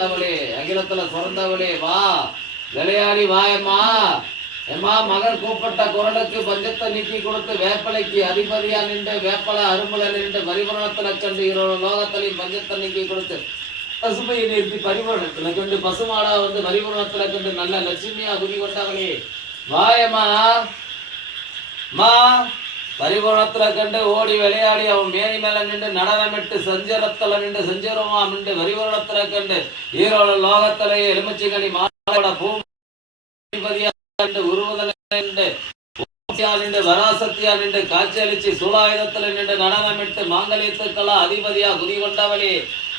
கொண்டவளே, அகிலத்துல பிறந்தவளே வா, விளையாடி வாயம்மா. எம்மா மகன் கூப்பிட்ட குரலுக்கு பஞ்சத்தை நீக்கி கொடுத்து வேப்பலைக்கு அதிபதியா நின்று வேப்பலை அரும்புல நின்று பரிபூரணத்துல கண்டு லோகத்திலையும் பஞ்சத்தை நீக்கி கொடுத்து பசுமையை நிறுத்தி பரிபூரணத்துல கண்டு பசுமாடா வந்து பரிபூரணத்துல கண்டு நல்ல லட்சுமியா குடி கொண்டவளே வாயம்மா. மா பரிபூரணத்துல கண்டு ஓடி விளையாடி அவன் மேனி மேல நின்று நடனமிட்டு சஞ்சரத்துல நின்று சஞ்சரமா நின்று பரிபூரணத்துல கண்டு ஈரோட லோகத்திலேயே எலுமிச்சிகனி மாலோட பூமதியா உருவதல நின்று வராசத்தியா நின்று காட்சியளிச்சு சூலாயுதத்துல நின்று நடனமிட்டு மாங்கலியத்துக்கெல்லாம் அதிபதியா குதி கொண்டவளே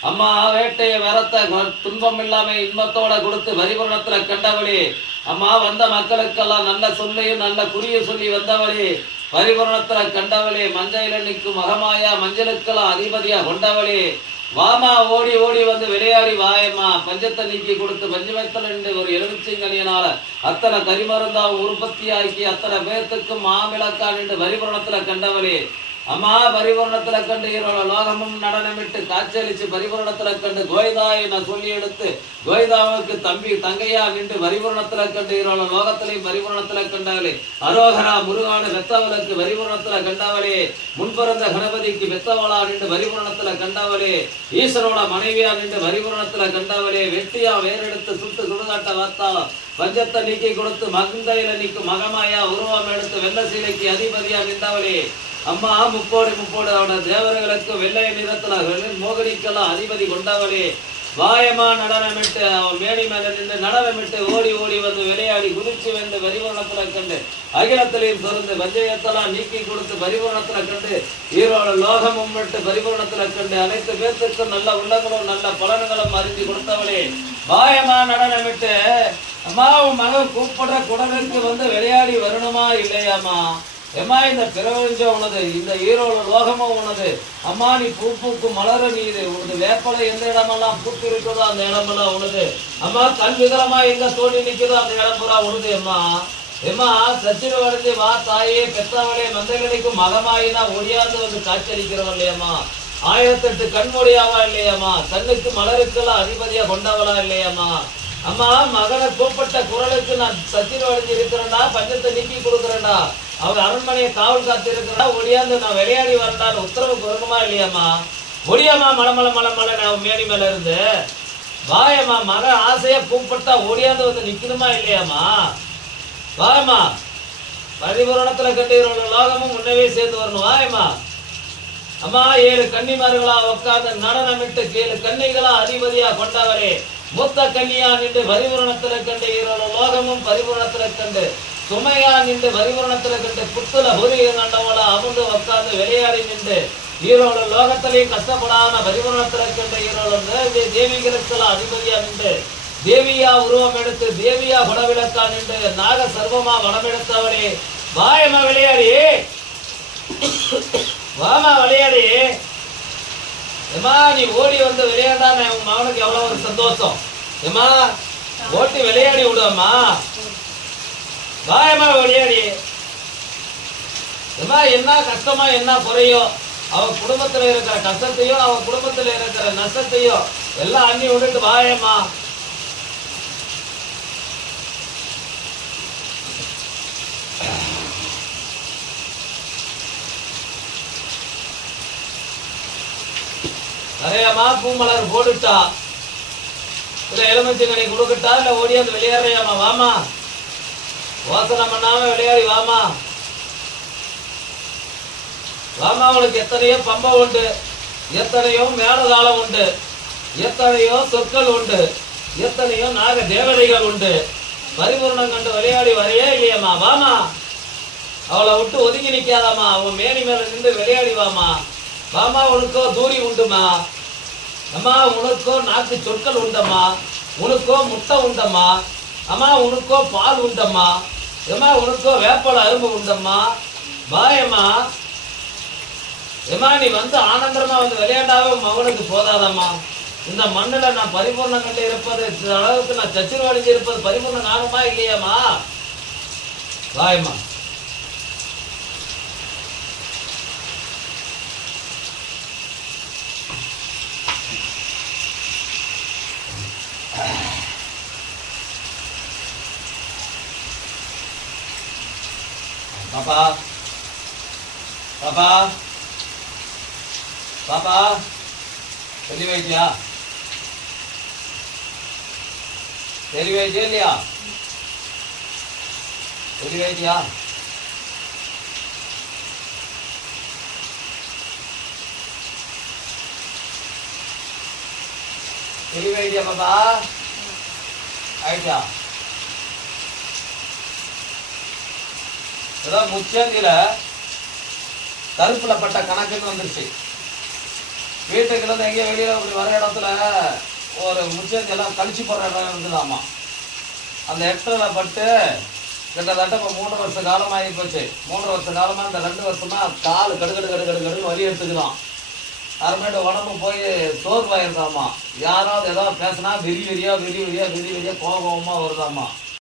அம்மா. வேட்டைய வரத்த துன்பம் இல்லாம இன்பத்தோட கொடுத்து பரிபூரணத்துல கண்டவளே அம்மா. வந்த மக்களுக்கெல்லாம் நல்ல சொல்லையும் நல்ல குறிய சொல்லி வந்தவளே பரிபூரணத்துல கண்டவளே. மஞ்சள் நிற்கும் மகமாயா மஞ்சளுக்கெல்லாம் அதிபதியா கொண்டவளே வாமா. ஓடி ஓடி வந்து விளையாடி வாயம்மா. பஞ்சத்தை நீக்கி கொடுத்து பஞ்சமத்துல நின்று ஒரு எலுமிச்சங்கனியனால அத்தனை கரிமருந்தா உற்பத்தி ஆக்கி அத்தனை பேர்த்துக்கு மாவிளக்கா நின்று பரிபூரணத்துல கண்டவளே அம்மா. பரிபூரணத்துல கண்டு ஈரோட லோகமும் நடனமிட்டு காட்சியளிச்சு பரிபூரணத்துல கண்டு கோய்தாயை நான் சொல்லி எடுத்து கோய்தாவுக்கு தம்பி தங்கையா நின்று பரிபூரணத்துல கண்டு ஈரோட லோகத்திலையும் பரிபூரணத்துல கண்டவளே. அரோகரா முருகான வெத்தவளுக்கு பரிபூரணத்துல கண்டவளே. முன்பிறந்த கணபதிக்கு வெத்தவளா நின்று பரிபூரணத்துல கண்டவளே. ஈஸ்வரோட மனைவியா நின்று பரிபூரணத்துல கண்டவளே. வெட்டியா வேறெடுத்து சுட்டு சுடுகாட்ட வார்த்தாலும் பஞ்சத்தை நீக்கி கொடுத்து மகந்தையில நிற்கும் மகமாயா உருவம் எடுத்து வெள்ள சீலைக்கு அதிபதியா நின்றவளே அம்மா. முப்போடு அவன தேவர்களுக்கு வெள்ளை நிறத்துல மோகனிக்கெல்லாம் அதிபதி கொண்டவளே வாயமா. நடனமிட்டு அவன் மேடி மேல நின்று நடனமிட்டு ஓடி ஓடி வந்து விளையாடி குதிச்சு வந்து பரிபூரணத்துல கண்டு அகிலத்திலையும் தொடர்ந்து வஞ்சயத்தெல்லாம் நீக்கி கொடுத்து பரிபூரணத்துல கண்டு ஈரோட லோகமும் விட்டு பரிபூரணத்துல கண்டு அனைத்து பேர்த்துக்கும் நல்ல உள்ளங்களும் நல்ல பலன்களும் அறிஞ்சு கொடுத்தவளே வாயமா. நடனமிட்டு அம்மா உன் மகன் கூப்பிடுற குடலுக்கு வந்து விளையாடி வரணுமா இல்லையாமா. எம்மா இந்த பிரபஞ்சம் உனது, இந்த ஈரோட லோகமும் உனது அம்மா. நீ பூ பூக்கும் மலர நீது உனது. வேப்பலை எந்த இடமெல்லாம் பூத்து இருக்கிறதோ அந்த இடமெல்லாம் உனது அம்மா. கண் விகரமா எங்க தோண்டி நிற்கிறதோ அந்த இடம் பூரா உனது அம்மா. எம்மா சச்சிர வரைஞ்சு வா தாயே பெற்றவளே மந்தைகளுக்கும் மகமாயினா ஒடியாந்து வந்து காட்சியளிக்கிறவள் இல்லையம்மா. 1008 கண்மொழியாவா இல்லையாம்மா. கண்ணுக்கு மலருக்கெல்லாம் அதிபதியா கொண்டவளா இல்லையாம்மா. அம்மா மகனை கூப்பிட்ட குரலுக்கு நான் சச்சிர வரைஞ்சு இருக்கிறேன்டா, பஞ்சத்தை நீக்கி கொடுக்குறேன்டா, அவங்க அரண்மனையை காவல் காத்து இருக்கிறா, ஒடியாந்து நான் விளையாடி வரண்டான்னு உத்தரவு கொடுக்கணுமா இல்லையாம்மா. ஒடியாமா மலை நான் மேனி மேல இருந்து வாயம்மா. மகன் ஆசையா கூப்பிட்டா ஓடியாந்து வந்து நிக்கணுமா இல்லையாம்மா. வாயம்மா. பரிபூரணத்துல கண்டீரோட லோகமும் முன்னவே சேர்ந்து வரணும் வாயம்மா. அம்மா 7 கன்னிமார்களா உட்கார்ந்து நடனமிட்டு 7 கன்னிகளா அதிபதியா கொண்டவரே மூத்த கன்னியா நின்று பரிபூரணத்துல கண்டு ஈரோட லோகமும் பரிபூரணத்துல கண்டு சுமையா நின்று பரிபூரணத்துல கண்டு புத்துல பூரிய கண்டவளா அமர்ந்து உட்கார்ந்து விளையாடி நின்று ஈரோட லோகத்திலையும் கஷ்டப்படாம பரிபூரணத்துல கண்டு ஈரோட தேவிகளுக்கெல்லாம் அதிபதியா நின்று தேவியா உருவம் எடுத்து தேவியா குடவிளக்கா நின்று நாக சர்வமா வடமெடுத்தவளே வாயமா விளையாடி வாமா விளையாடி. ஏமா நீ ஓடி வந்து விளையாண்டா உன் மகனுக்கு எவ்வளவு ஒரு சந்தோஷம். ஏமா ஓட்டி விளையாடி விடுவம்மா. வாயமா விளையாடி. ஏமா என்ன கஷ்டமா என்ன குறையோ அவ குடும்பத்துல இருக்கிற கஷ்டத்தையோ அவ குடும்பத்துல இருக்கிற நஷ்டத்தையோ எல்லாம் அண்ணி விட்டுட்டு வாயம்மா. நிறையமா பூமலர் போட்டுட்டா இல்ல எலுமிச்சங்கனி கொடுக்கட்டா இல்ல ஓடியாந்து விளையாடுறியாமா. வாமா யோசனை பண்ணாம விளையாடி வாமா. வாமா. அவளுக்கு எத்தனையோ பம்பை உண்டு, எத்தனையோ மேலதாளம் உண்டு, எத்தனையோ சொற்கள் உண்டு, எத்தனையோ நாக தேவதைகள் உண்டு. பரிபூர்ணம் கண்டு விளையாடி வரையே இல்லையம்மா. வாமா. அவளை விட்டு ஒதுங்கி நிக்காதாமா. அவன் மேனி மேல நின்று விளையாடி வாமா. வாமா. உனக்கோ தூரி உண்டுமா அம்மா. உனக்கோ நாக்கு சொற்கள் உண்டம்மா. உனக்கோ முட்டை உண்டம்மா அம்மா. உனக்கோ பால் உண்டம்மா அம்மா. உனக்கோ வேப்பல அரும்பு உண்டம்மா. பாயம்மா. ஏமா நீ வந்து ஆனந்தமா வந்து விளையாண்டாவே மகனுக்கு போதாதம்மா. இந்த மண்ணுல நான் பரிபூர்ணம் கண்டு இருப்பது அளவுக்கு நான் சச்சிரவாடிச்சு இருப்பது பரிபூர்ணம் நானுமா இல்லையாமா. பாயம்மா. பாப்பா பாப்பா பாப்பா தெளிவாயிட்டியா? தெளிவாயிட்டியா இல்லையா? தெளிவாயிட்டியா? தெளிவாயிட்டியா பாப்பா? ஆயிட்டா? ஏதோ முச்சந்தில கருப்புல பட்ட கணக்குன்னு வந்துருச்சு. வீட்டுக்கு இருந்து எங்கேயோ வெளியில அப்படி வர இடத்துல ஒரு முச்சந்தி எல்லாம் கழிச்சு போடுற இடம் இருந்ததாமா. அந்த இடத்துல பட்டு கிட்டத்தட்ட இப்போ 3 வருஷ காலம் ஆகி போச்சு. 3 வருஷ காலமா இந்த 2 வருஷமா கால் கடுகடு வலி எடுத்துக்கலாம். அப்புறமேட்டு உடம்பு போய் சோர்வாயிருந்தாமா. யாராவது ஏதாவது பேசினா வெறி வெறியா கோபமா வருதாமா.